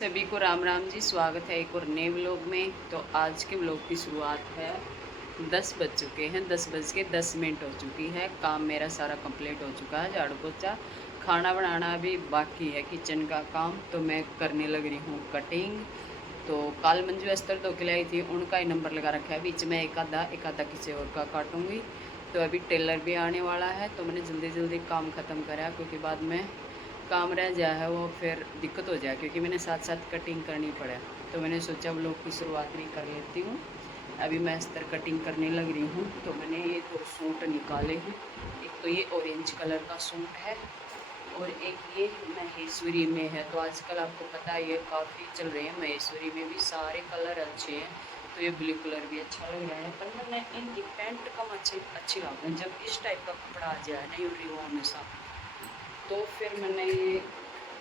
सभी को राम राम जी। स्वागत है एक और नए व्लॉग में। तो आज के व्लॉग की शुरुआत है। 10 बज चुके हैं, 10 बज के 10 मिनट हो चुकी है। काम मेरा सारा कंप्लीट हो चुका है, झाड़ू पोछा, खाना बनाना अभी बाकी है, किचन का काम। तो मैं करने लग रही हूँ कटिंग। तो काल मंजू अस्तर धो के लाई थी, उनका ही नंबर लगा रखा है। बीच में एक आधा किसी और का काटूंगी। तो अभी टेलर भी आने वाला है, तो मैंने जल्दी जल्दी काम ख़त्म करा, क्योंकि बाद में काम रह जाए है वो फिर दिक्कत हो जाए, क्योंकि मैंने साथ साथ कटिंग करनी पड़ा। तो मैंने सोचा व्लॉग की शुरुआत भी कर लेती हूँ। अभी मैं अस्तर कटिंग करने लग रही हूँ। तो मैंने ये 2 सूट निकाले हैं। एक तो ये ऑरेंज कलर का सूट है और एक ये महेश्वरी में है। तो आजकल आपको पता है ये काफ़ी चल रहे हैं, महेश्वरी में भी सारे कलर अच्छे हैं। तो ये ब्लू कलर भी अच्छा लग रहा है, पर मैंने इनकी पैंट कम अच्छी लागू जब इस टाइप का कपड़ा आ जाए नहीं उड़ रही वो हमेशा, तो फिर मैंने ये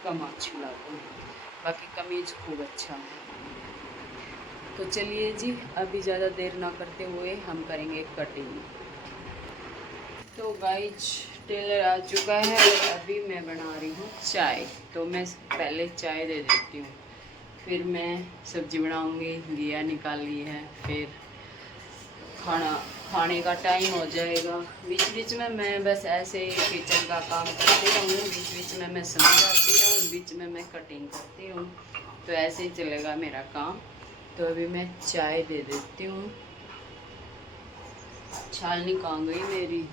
कम अच्छी लागू। बाकी कमीज खूब अच्छा है। तो चलिए जी, अभी ज़्यादा देर ना करते हुए हम करेंगे कटिंग। तो गाइज टेलर आ चुका है और अभी मैं बना रही हूँ चाय। तो मैं पहले चाय दे देती हूँ, फिर मैं सब्जी बनाऊँगी। घिया निकाली है, फिर खाने का टाइम हो जाएगा। बीच बीच में मैं बस ऐसे ही किचन का काम करती रहूँ, बीच बीच में मैं समझाती रहूँ, बीच में मैं कटिंग करती हूँ। तो ऐसे ही चलेगा मेरा काम। तो अभी मैं चाय दे देती हूँ। छालनी कहाँ गई मेरी।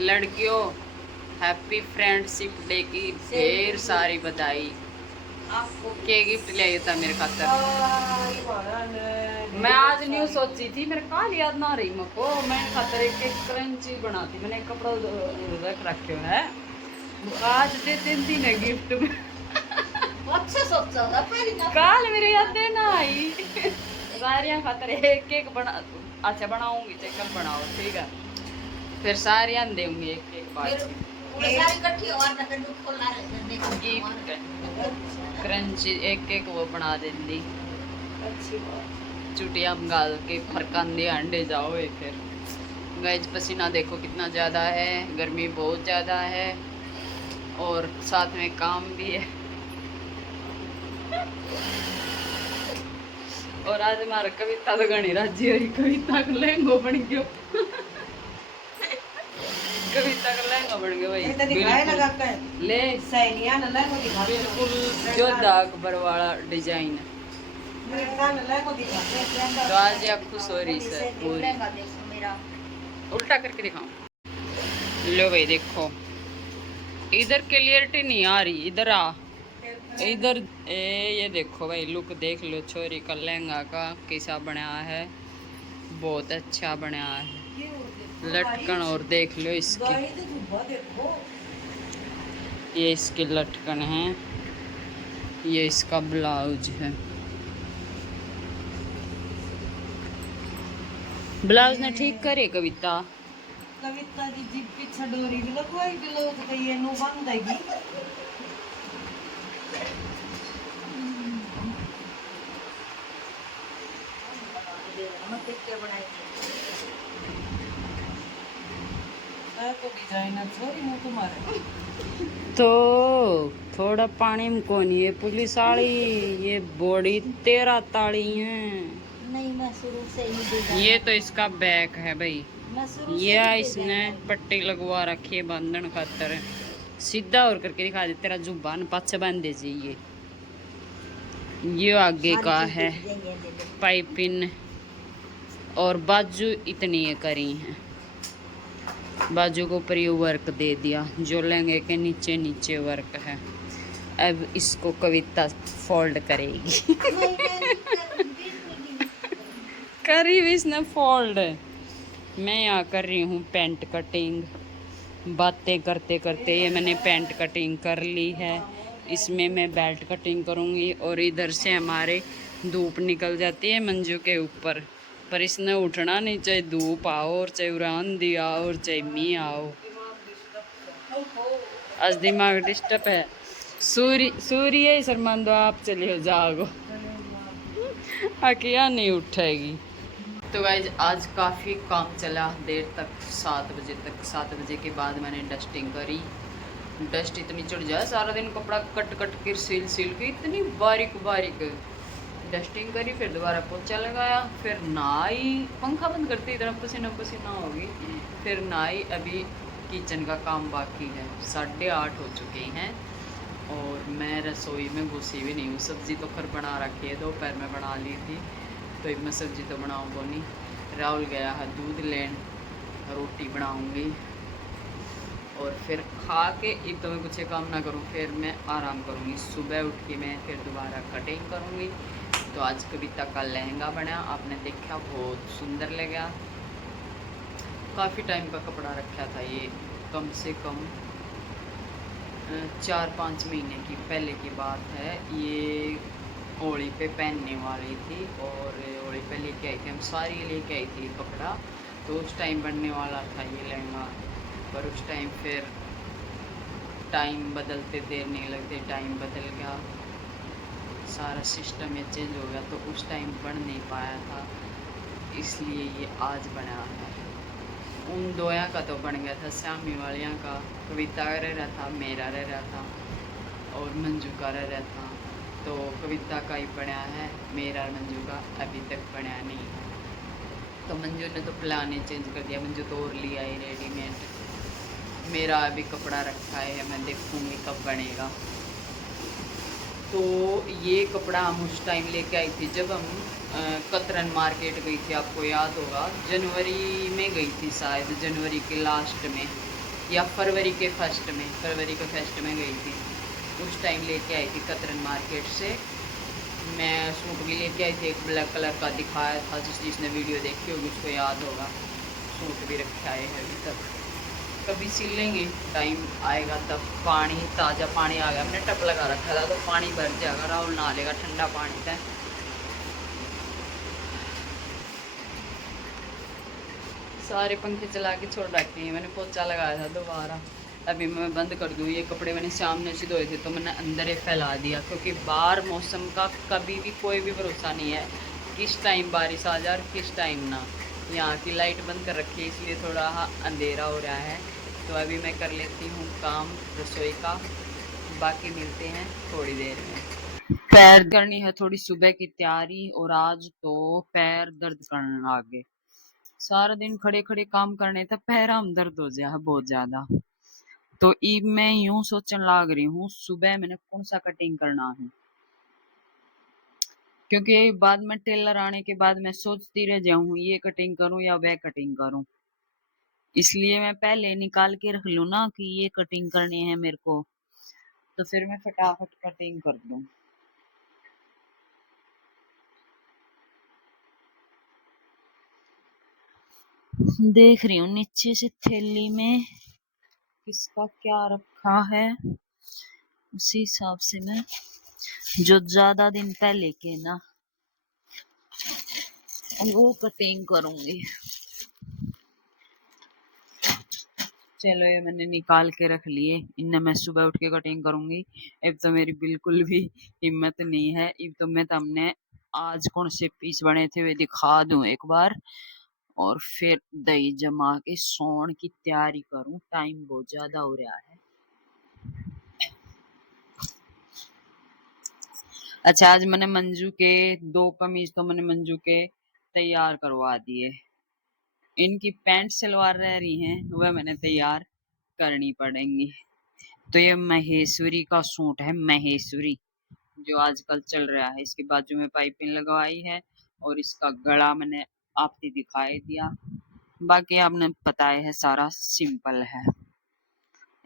लड़कियों, हैप्पी फ्रेंडशिप डे की ढेर सारी बधाई। आपको क्या गिफ्ट ले आया था मेरे खातर? मैं आज न्यू सोची थी, मेरे काल याद ना रही मको। मैं खातर एक क्रंची बनाती, मैंने कपड़ा रख रखे है। आज दे दिन है गिफ्ट में। अच्छा सोचा काल मेरे याद देना आई। सारियां खातर एक बना। अच्छा बनाऊंगी, कल बनाओ ठीक है। फिर सारियां देंगे एक बार गिफ्ट क्रंची एक वो बना देंगी। चुटिया गाल के फरकांदे अंडे जाओ। फिर गैज पसीना देखो कितना ज़्यादा है, गर्मी बहुत ज़्यादा है और साथ में काम भी है। और आज हमारा कविता तो गणी राजी हुई, कविता का लहंगो बन गयो। कविता का लहंगा बन गया भाई। बिल्कुल ले बिल्कुल जोधा अकबर वाला डिजाइन। तो आज आप खुश हो रही सर पूरी। उल्टा करके दिखाऊं। लो भाई देखो, इधर क्लियरिटी नहीं आ रही, इधर आ, इधर ये देखो भाई, लुक देख लो छोरी का लहंगा का कैसा बना है। बहुत अच्छा बना है लटकन। और देख लो इसकी, ये इसके लटकन है, ये इसका ब्लाउज है। ब्लाउज ने ठीक करे कविता। कविता जी जी पीछे डोरी भी लगवाई ब्लाउज के ये नु बन देगी। तो डिजाइनर छोरी मु तुम्हारे तो थोड़ा पानी में कौन, ये पुलिस वाली ये बॉडी 13 ताड़ी है। नहीं मैं शुरू से ही ये तो इसका बैक है भाई। ये इसने पट्टी लगवा रखी है बांधन खातर। सीधा और करके दिखा दे, तेरा जुबान पाछे बांध दे जी। ये आगे का है पाइपिंग और बाजू इतनी करी है। बाजू को ऊपर ये वर्क दे दिया, जो लहंगे के नीचे नीचे वर्क है। अब इसको कविता फोल्ड करेगी। करी भी इसने फोल्ड। मैं यहाँ कर रही हूँ पेंट कटिंग। बातें करते करते ये मैंने पेंट कटिंग कर ली है। इसमें मैं बेल्ट कटिंग करूँगी और इधर से हमारे धूप निकल जाती है मंजू के ऊपर। पर इसने उठना नहीं, चाहे धूप आओ और चाहे उड़ान दिया और चाहे मीह आओ। आज दिमाग डिस्टर्ब है। सूर्य ही शर्मांदो, आप चलिए जागो। अकिया नहीं उठेगी। तो गाइज आज काफ़ी काम चला देर तक, 7 बजे तक। 7 बजे के बाद मैंने डस्टिंग करी डस्ट इतनी चढ़ जाए, सारा दिन कपड़ा कट कट कर सिल सिल के इतनी बारीक बारीक डस्टिंग करी, फिर दोबारा पोछा लगाया, फिर नहाई, पंखा बंद करते इतना पसीना पसीना होगी, फिर नहाई। अभी किचन का काम बाकी है, 8:30 हो चुके हैं और मैं रसोई में घुसी भी नहीं हूँ। सब्ज़ी तो खैर बना रखी है, दोपहर में बना ली थी, तो अब मैं सब्ज़ी तो बनाऊँगा नहीं। राहुल गया है दूध लेन, रोटी बनाऊँगी और फिर खा के एक तो मैं कुछ काम ना करूँ, फिर मैं आराम करूँगी। सुबह उठ के मैं फिर दोबारा कटिंग करूँगी। तो आज कविता का लहंगा बना, आपने देखा, बहुत सुंदर लगा। काफ़ी टाइम का कपड़ा रखा था ये, कम से कम 4-5 महीने की पहले की बात है। ये होली पे पहनने वाली थी और होली पे लेके आई थी, हम सारी लेके आई थी कपड़ा, तो उस टाइम बनने वाला था ये लहंगा। पर उस टाइम फिर टाइम बदलते देर नहीं लगते, टाइम बदल गया, सारा सिस्टम ये चेंज हो गया, तो उस टाइम बन नहीं पाया था, इसलिए ये आज बना है। उन दोया का तो बन गया था, श्यामी वालियाँ का, कविता का रह रहा था, मेरा रह रहा था और मंजू का रह रहा था। तो कविता का ही बना है, मेरा और मंजू का अभी तक बना नहीं है। तो मंजू ने तो प्लान ही चेंज कर दिया, मंजू तो और लिया ही रेडीमेड। मेरा अभी कपड़ा रखा है, मैं देखूँगी कब बनेगा। तो ये कपड़ा हम उस टाइम लेके आई थी जब हम कतरन मार्केट गई थी, आपको याद होगा, जनवरी में गई थी शायद, जनवरी के लास्ट में या फरवरी के फर्स्ट में, फरवरी के फर्स्ट में गई थी। उस टाइम लेके आई थी कतरन मार्केट से। मैं सूट भी लेके आई थी, एक ब्लैक कलर का दिखाया था, जिसने वीडियो देखी होगी उसको याद होगा। सूट भी रखे आए हैं अभी तक, कभी सिल लेंगे, टाइम आएगा तब। पानी, ताज़ा पानी आ गया, हमने टप लगा रखा था, तो पानी भर जाएगा, राहुल नहा लेगा ठंडा पानी से। सारे पंखे चला के छोड़ रखे हैं, मैंने पोछा लगाया था दोबारा, अभी मैं बंद कर दूँ। ये कपड़े मैंने सामने से धोए थे, तो मैंने अंदर ही फैला दिया, क्योंकि बाहर मौसम का कभी भी कोई भी भरोसा नहीं है, किस टाइम बारिश आ जाए और किस टाइम ना। यहाँ की लाइट बंद कर रखी है, इसलिए थोड़ा अंधेरा हो रहा है। तो अभी मैं कर लेती हूँ काम रसोई का, बाकी मिलते हैं थोड़ी देर में। पैर करनी है थोड़ी सुबह की तैयारी, और आज तो पैर दर्द करने लगे, सारा दिन खड़े खड़े काम करने तक पैर हम दर्द हो गया है बहुत ज्यादा। तो इब मैं यूं सोचने लग रही हूँ सुबह मैंने कौन सा कटिंग करना है, क्योंकि बाद में टेलर आने के बाद मैं सोचती रह जाऊँ ये कटिंग करूँ या वह कटिंग करूँ, इसलिए मैं पहले निकाल के रख लूँ ना कि ये कटिंग करनी है मेरे को, तो फिर मैं फटाफट कटिंग कर दूँ। देख रही हूँ नीचे से थैली में किसका क्या रखा है, उसी हिसाब से मैं जो ज्यादा दिन पहले के ना वो कटिंग करूंगी। चलो ये मैंने निकाल के रख लिए, इनने मैं सुबह उठ के कटिंग करूंगी। अब तो मेरी बिल्कुल भी हिम्मत नहीं है, अब तो मैं तुमने आज कौन से पीस बने थे वे दिखा दूं एक बार, और फिर दही जमा के सोने की तैयारी करूं, टाइम बहुत ज्यादा हो रहा है। अच्छा, आज मैंने मंजू के 2 कमीज तो मैंने मंजू के तैयार करवा दिए, इनकी पैंट सलवार रह रही हैं वह मैंने तैयार करनी पड़ेंगी। तो ये महेश्वरी का सूट है, महेश्वरी जो आजकल चल रहा है, इसके बाजू में पाइपिंग लगवाई है और इसका गला मैंने आपको दिखाई दिया, बाकी आपने पता है सारा सिंपल है।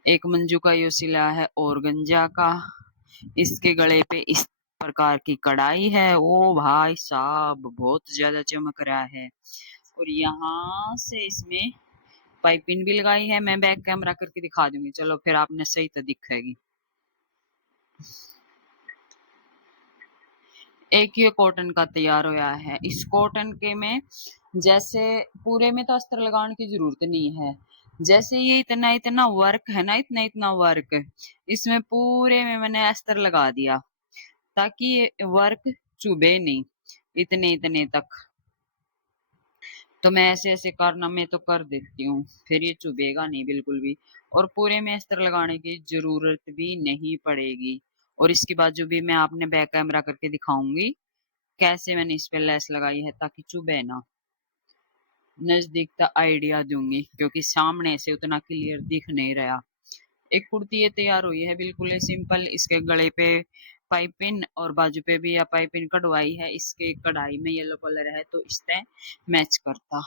एक मंजू का यो सिला है ऑर्गेन्जा का, इसके गले पे इस प्रकार की कढ़ाई है, ओ भाई साहब बहुत ज्यादा चमक रहा है, और यहाँ से इसमें पाइपिंग भी लगाई है, मैं बैक कैमरा करके दिखा दूंगी, चलो फिर आपने सही तो दिखेगी। एक ये कॉटन का तैयार होया है, इस कॉटन के में जैसे पूरे में तो अस्तर लगाने की जरूरत नहीं है, जैसे ये इतना इतना वर्क है ना, इतना इतना वर्क, इसमें पूरे में मैंने अस्तर लगा दिया ताकि ये वर्क चुभे नहीं, इतने इतने तक। तो मैं ऐसे ऐसे कारनामे तो कर देती हूँ, फिर ये चुभेगा नहीं बिल्कुल भी। और पूरे में अस्तर लगाने की ज़रूरत भी नहीं पड़ेगी। और इसकी बाजू भी मैं आपने बैक कैमरा करके दिखाऊँगी, कैसे मैंने इस पे लेस लगाई है ताकि चुभे ना। नज़दीक का आइडिया दूँगी क्योंकि सामने से उतना क्लियर दिख नहीं रहा। एक कुर्ती ये तैयार हुई है बिल्कुल ही सिंपल, इसके गले पे पाइपिंग और बाजू पे भी या पाइपिंग कढ़वाई है, इसके कढ़ाई में येलो कलर है तो इससे मैच करता।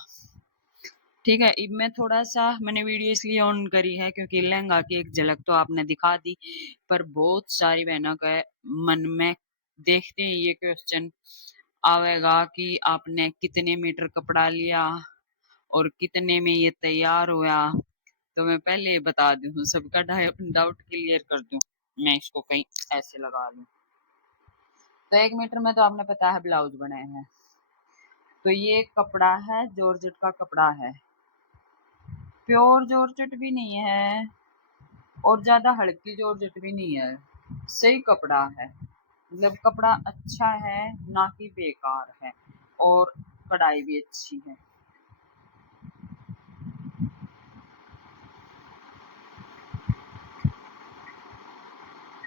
ठीक है, अब मैं थोड़ा-सा मैंने वीडियो इसलिए ऑन करी है क्योंकि लहंगा की एक झलक तो आपने दिखा दी, पर बहुत सारी बहनों के मन में देखते ही ये क्वेश्चन आवेगा कि आपने कितने मीटर कपड़ा लिया और कितने में ये तैयार हुआ? तो मैं पहले ही बता दूँ, सबका डाउट क्लियर कर दूँ, मैं इसको कहीं ऐसे लगा लूँ। तो 1 मीटर में तो आपने पता है ब्लाउज़ बने हैं, तो ये कपड़ा है जॉर्जेट का कपड़ा है, प्योर जॉर्जेट भी नहीं है और ज़्यादा हल्की जॉर्जेट भी नहीं है, सही कपड़ा है। मतलब कपड़ा अच्छा है, ना कि बेकार है और कढ़ाई भी अच्छी है।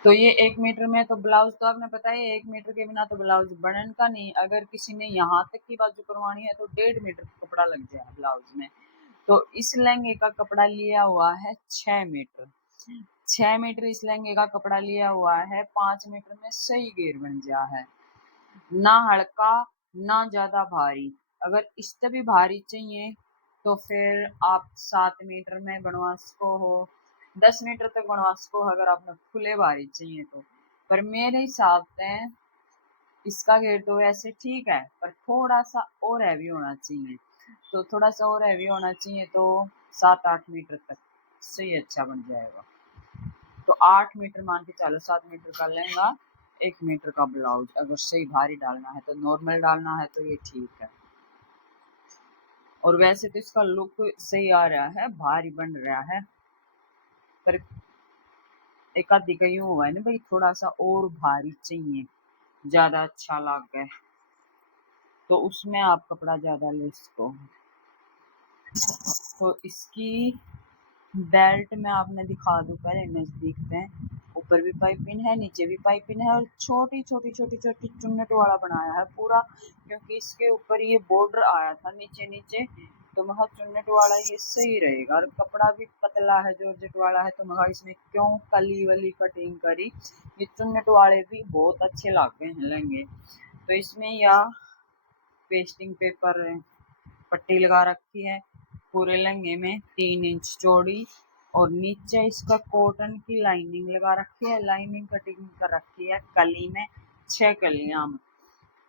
तो ये 1 मीटर में तो ब्लाउज़ तो आपने पता है 1 मीटर के बिना तो ब्लाउज़ बनन का नहीं। अगर किसी ने यहाँ तक की बाजू करवानी है तो 1.5 मीटर का कपड़ा लग जाए ब्लाउज़ में। तो इस लहंगे का कपड़ा लिया हुआ है 6 मीटर। 6 मीटर इस लहंगे का कपड़ा लिया हुआ है, 5 मीटर में सही घेर बन गया है। ना हल्का, ना ज़्यादा भारी। अगर इससे भी भारी चाहिए तो फिर आप 7 मीटर में बनवा सको हो, 10 मीटर तक बनवा सको हो अगर आपने खुले भारी चाहिए तो। पर मेरे हिसाब से इसका घेर तो वैसे ठीक है, पर थोड़ा-सा और हैवी होना चाहिए। तो थोड़ा-सा और हैवी होना चाहिए तो 7-8 मीटर तक सही अच्छा बन जाएगा। तो 8 मीटर मान के चलो, 7 मीटर का लहंगा, 1 मीटर का ब्लाउज। अगर सही भारी डालना है तो नॉर्मल डालना है तो ये ठीक है। और वैसे तो इसका लुक सही आ रहा है, भारी बन रहा है, पर एक आधी का यूँ हुआ है ना भाई, थोड़ा-सा और भारी चाहिए, ज़्यादा अच्छा लग गया, तो उसमें आप कपड़ा ज़्यादा ले सको। तो इसकी बेल्ट मैं आपने दिखा दूँ पहले नज़दीक से। ऊपर भी पाइपिंग है, नीचे भी पाइपिंग है और छोटी-छोटी चुन्नट वाला बनाया है पूरा, क्योंकि इसके ऊपर ये बॉर्डर आया था नीचे-नीचे, तो मैं कहा चुन्नट वाला ये सही रहेगा और कपड़ा भी पतला है, जॉर्जेट वाला है, तो मैं कहा इसमें क्यों कली वाली कटिंग करी। ये चुन्नट वाले भी बहुत अच्छे लगते हैं लहंगे। तो इसमें या पेस्टिंग पेपर पट्टी लगा रखी है पूरे लहंगे में 3 इंच चौड़ी, और नीचे इसका कॉटन की लाइनिंग लगा रखी है, लाइनिंग कटिंग कर रखी है कली में 6 कलियां में।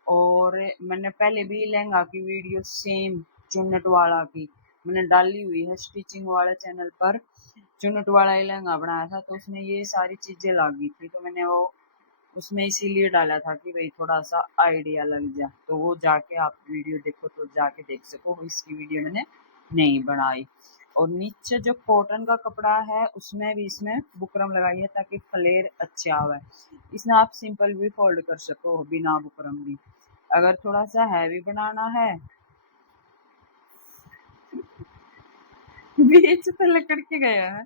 और मैंने पहले भी लहंगा की वीडियो सेम चुन्नट वाला की मैंने डाली हुई है स्टिचिंग वाले चैनल पर। चुन्नट वाला ही लहंगा बनाया था तो उसमें ये सारी चीजें लगी थी, तो मैंने वो उसमें इसीलिए डाला था कि भाई थोड़ा-सा आइडिया लग जाए, तो वो जाके आप वीडियो देखो तो जाके देख सको, इसकी वीडियो मैंने नहीं बनाई। और नीचे जो कॉटन का कपड़ा है उसमें भी इसमें बुकरम लगाई है ताकि फ्लेयर अच्छे आवे। इसमें आप सिंपल भी फोल्ड कर सको बिना बुकरम भी। अगर थोड़ा-सा हैवी बनाना है बीच से लकड़ के गया है।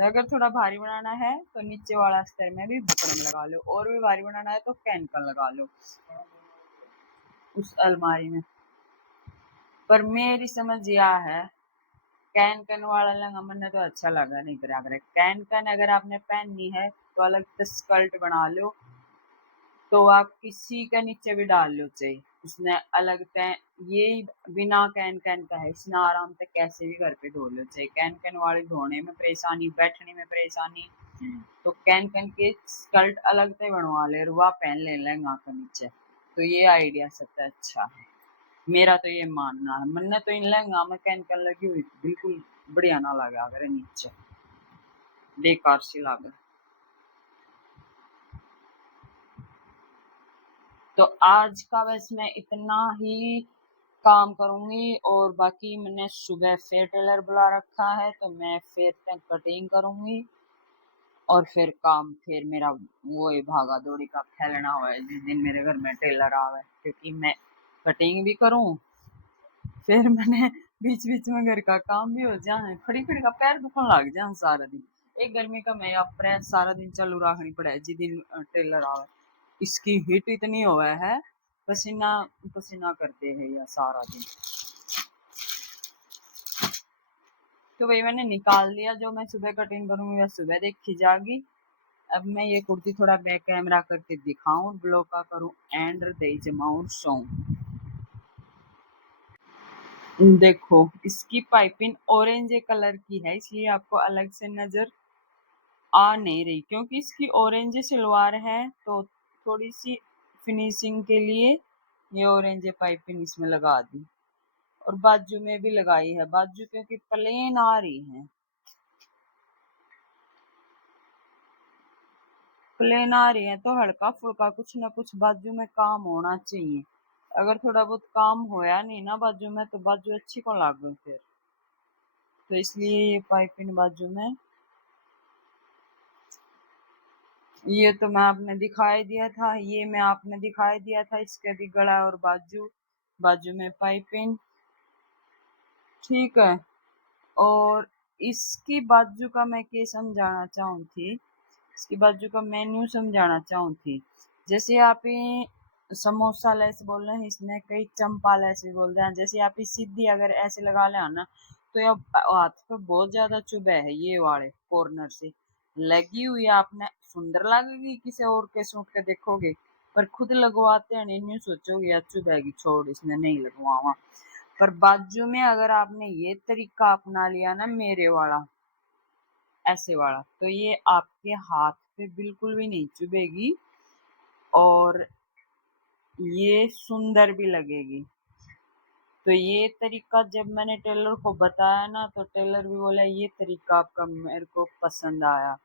अगर थोड़ा भारी बनाना है तो नीचे वाला अस्तर में भी बुकरम लगा लो, और भी भारी बनाना है तो कैनकन लगा लो उस अलमारी में। पर मेरी समझ यह है, कैन-कैन वाला लहंगा मैंने तो अच्छा लगा नहीं बराबर है। कैन-कैन अगर आपने पहननी है तो अलग से स्कर्ट बना लो, तो आप किसी के नीचे भी डाल लो चाहे, उसने अलग से। ये बिना कैन-कैन का है, इसने आराम से कैसे भी घर पे धो लो, चाहे कैन-कैन वाले धोने में परेशानी, बैठने में परेशानी, तो कैन-कैन के स्कर्ट अलग से बनवा ले और वह पहन ले लहंगा के नीचे। तो ये आइडिया सबसे अच्छा है, मेरा तो ये मानना है। मैंने तो इन लहंगा में कैन-कैन लगी हुई थी, बिल्कुल बढ़िया ना लगा करे नीचे, बेकार सी लगे। तो आज का बस मैं इतना ही काम करूंगी, और बाकी मैंने सुबह फिर टेलर बुला रखा है तो मैं फिर तक कटिंग करूंगी, और फिर काम फिर मेरा वो ही भागा दौड़ी का फैलना हुआ है जिस दिन मेरे घर में टेलर आवे, क्योंकि मैं कटिंग भी करूं, फिर मैंने बीच बीच में घर का काम भी हो जाए, खड़ी खड़ी का पैर दुखन लग जाए सारा दिन। एक गर्मी का मैं प्रेस सारा दिन चालू रखनी पड़े जिस दिन टेलर आवे। इसकी हीट इतनी हुआ है, पसीना पसीना करते हैं या सारा दिन। तो वही मैंने निकाल दिया, जो मैं सुबह कटिंग करूंगी वह सुबह देखी जाएगी। अब मैं ये कुर्ती थोड़ा बैक कैमरा करके दिखाऊं, ब्लॉक का करूं एंड दे जमाऊं सॉन्ग। देखो इसकी पाइपिंग ऑरेंज कलर की है, इसलिए आपको अलग से नजर आ नहीं रही, क्योंकि इसकी ऑरेंज सलवार है तो थोड़ी सी फिनिशिंग के लिए ये ऑरेंज पाइपिंग इसमें लगा दी। और बाजू में भी लगाई है, बाजू क्योंकि प्लेन आ रही है, प्लेन आ रही है तो हल्का फुल्का कुछ ना कुछ बाजू में काम होना चाहिए। अगर थोड़ा बहुत काम होया नहीं ना बाजू में तो बाजू अच्छी को लागू फिर। तो इसलिए ये पाइपिंग बाजू में, ये तो मैं आपने दिखाई दिया था, ये मैं आपने दिखाई दिया था, इसके भी गला और बाजू, बाजू में पाइपिंग, ठीक है। और इसकी बाजू का मैं क्या समझाना चाहूँ थी, इसकी बाजू का मेन्यू समझाना चाहूँ थी। जैसे आप ये समोसा लेस बोल रहे हैं, इसमें कई चंपा लेस भी बोलते हैं। जैसे आप सीधी अगर ऐसे लगा ले ना तो ये हाथ पे बहुत ज्यादा चुभे है, ये वाले कॉर्नर से लगी हुई आपने सुंदर लगेगी, किसी और के सूट के देखोगे, पर खुद लगवाते हैं नहीं सोचोगे अच्छा चुभेगी, छोड़ इसने नहीं लगवावा। पर बाजू में अगर आपने ये तरीका अपना लिया ना मेरे वाला, ऐसे वाला, तो ये आपके हाथ पे बिल्कुल भी नहीं चुभेगी और ये सुंदर भी लगेगी। तो ये तरीका जब मैंने टेलर को बताया ना तो टेलर भी बोला ये तरीका आपका मेरे को पसंद आया,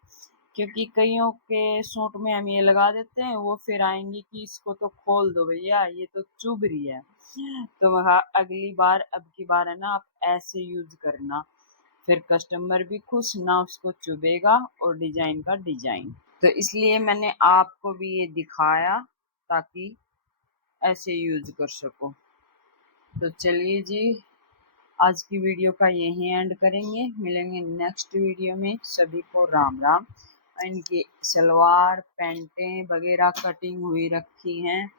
क्योंकि कईयों के सूट में हम ये लगा देते हैं, वो फिर आएंगी कि इसको तो खोल दो भैया ये तो चुभ रही है। तो वहाँ अगली बार अब की बार है ना आप ऐसे यूज करना, फिर कस्टमर भी खुश, ना उसको चुभेगा और डिजाइन का डिजाइन। तो इसलिए मैंने आपको भी ये दिखाया ताकि ऐसे यूज कर सको। तो चलिए जी, आज की वीडियो का यही एंड करेंगे, मिलेंगे नेक्स्ट वीडियो में। सभी को राम राम। इनकी सलवार पैंटें वगैरह कटिंग हुई रखी हैं,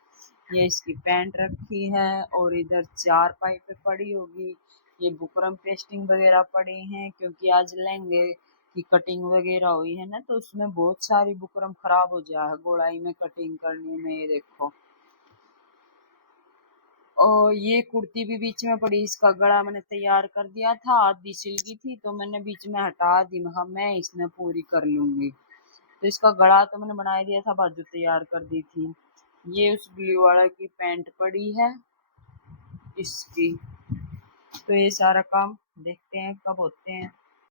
ये इसकी पैंट रखी है और इधर 4 पाइपें पड़ी होगी, ये बुकरम पेस्टिंग वगैरह पड़ी हैं, क्योंकि आज लहंगे की कटिंग वगैरह हुई है ना तो उसमें बहुत सारी बुकरम खराब हो जाए गोलाई में कटिंग करने में। ये देखो, और ये कुर्ती भी बीच में पड़ी, इसका गला मैंने तैयार कर दिया था, आधी सिल्की थी तो मैंने बीच में हटा दी, मैं इसमें पूरी कर लूंगी। तो इसका गला तो मैंने बना दिया था, बाजू तैयार कर दी थी। ये उस ब्लू वाला की पैंट पड़ी है इसकी। तो ये सारा काम देखते हैं कब होते हैं।